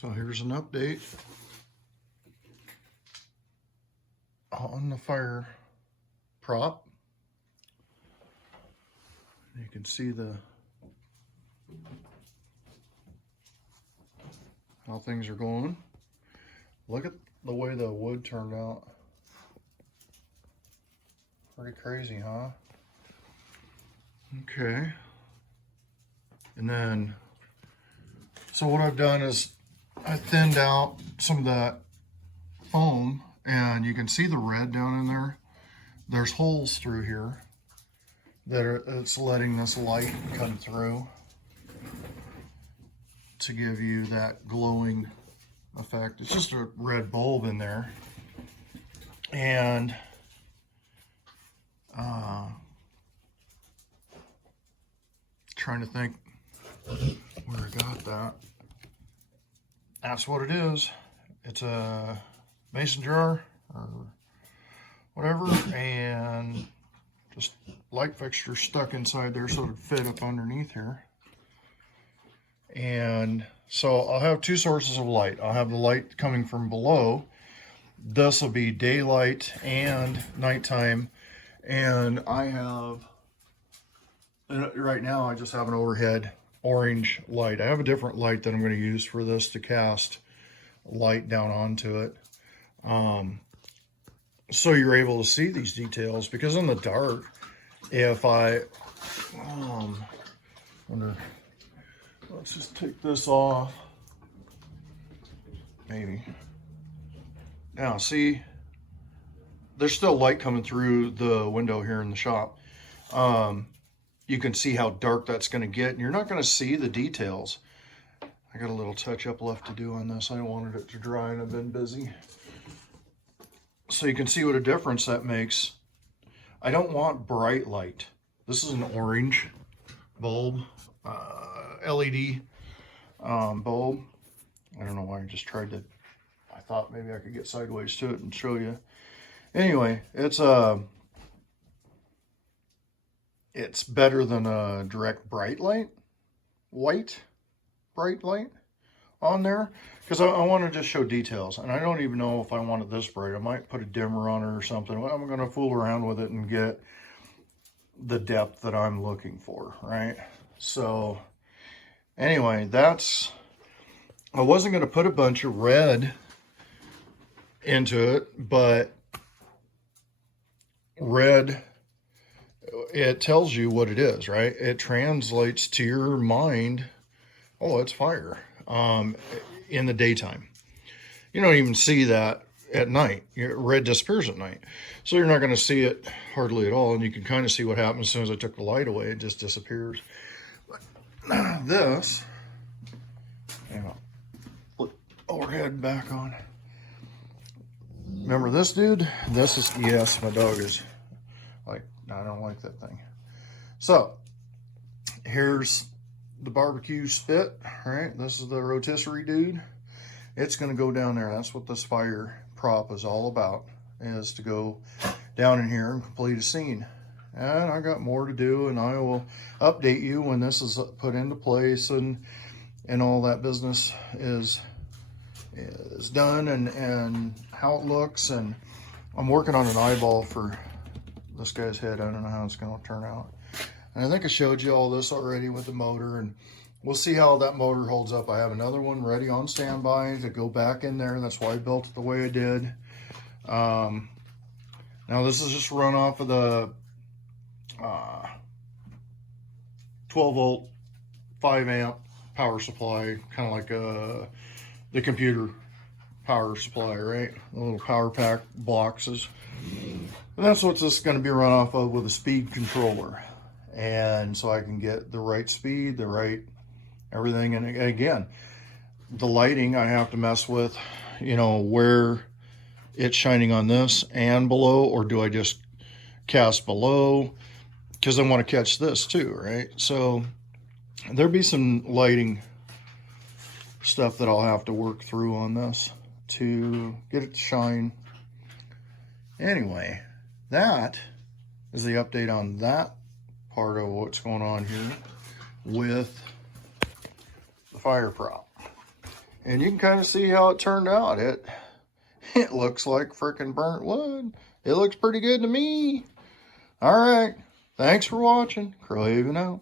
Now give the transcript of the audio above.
So here's an update on the fire prop. You can see how things are going. Look at the way the wood turned out. Pretty crazy, huh? Okay. And then, so what I've done is I thinned out some of that foam, and you can see the red down in there. There's holes through here that it's letting this light come through to give you that glowing effect. It's just a red bulb in there. And trying to think where I got that. That's what it is. It's a mason jar or whatever, and just light fixture stuck inside there so it'd fit up underneath here. And so I'll have two sources of light. I'll have the light coming from below. This will be daylight and nighttime. And I have, right now I just have an overhead orange light. I have a different light that I'm going to use for this to cast light down onto it. So you're able to see these details, because in the dark, if I let's just take this off, maybe. Now see, there's still light coming through the window here in the shop. You can see how dark that's going to get, and you're not going to see the details. I got a little touch up left to do on this. I wanted it to dry and I've been busy. So you can see what a difference that makes. I don't want bright light. This is an orange bulb, LED bulb. I don't know why I just tried to, I thought maybe I could get sideways to it and show you. Anyway, it's better than a direct bright light, white bright light on there, because I want to just show details. And I don't even know if I want it this bright. I might put a dimmer on it or something. I'm going to fool around with it and get the depth that I'm looking for, right? So anyway, I wasn't going to put a bunch of red into it, but red, it tells you what it is, right? It translates to your mind, oh, it's fire, in the daytime. You don't even see that at night. Red disappears at night. So you're not going to see it hardly at all, and you can kind of see what happens as soon as I took the light away. It just disappears. But this, put overhead back on. Remember this dude? This is, yes, my dog is like, I don't like that thing. So here's the barbecue spit, right? This is the rotisserie dude. It's going to go down there. That's what this fire prop is all about, is to go down in here and complete a scene. And I got more to do, and I will update you when this is put into place and all that business is done, and how it looks. And I'm working on an eyeball for this guy's head. I don't know how it's going to turn out. And I think I showed you all this already with the motor, and we'll see how that motor holds up. I have another one ready on standby to go back in there. That's why I built it the way I did. Now this is just run off of the 12 volt 5 amp power supply, kind of like the computer power supply, right? The little power pack boxes. And that's what this is going to be run off of, with a speed controller. And so I can get the right speed, the right everything. And again, the lighting I have to mess with, where it's shining on this and below, or do I just cast below? Because I want to catch this too, right? So there'll be some lighting stuff that I'll have to work through on this to get it to shine. Anyway, that is the update on that part of what's going on here with the fire prop. And you can kind of see how it turned out. It looks like freaking burnt wood. It looks pretty good to me. All right. Thanks for watching. CrowHaven out.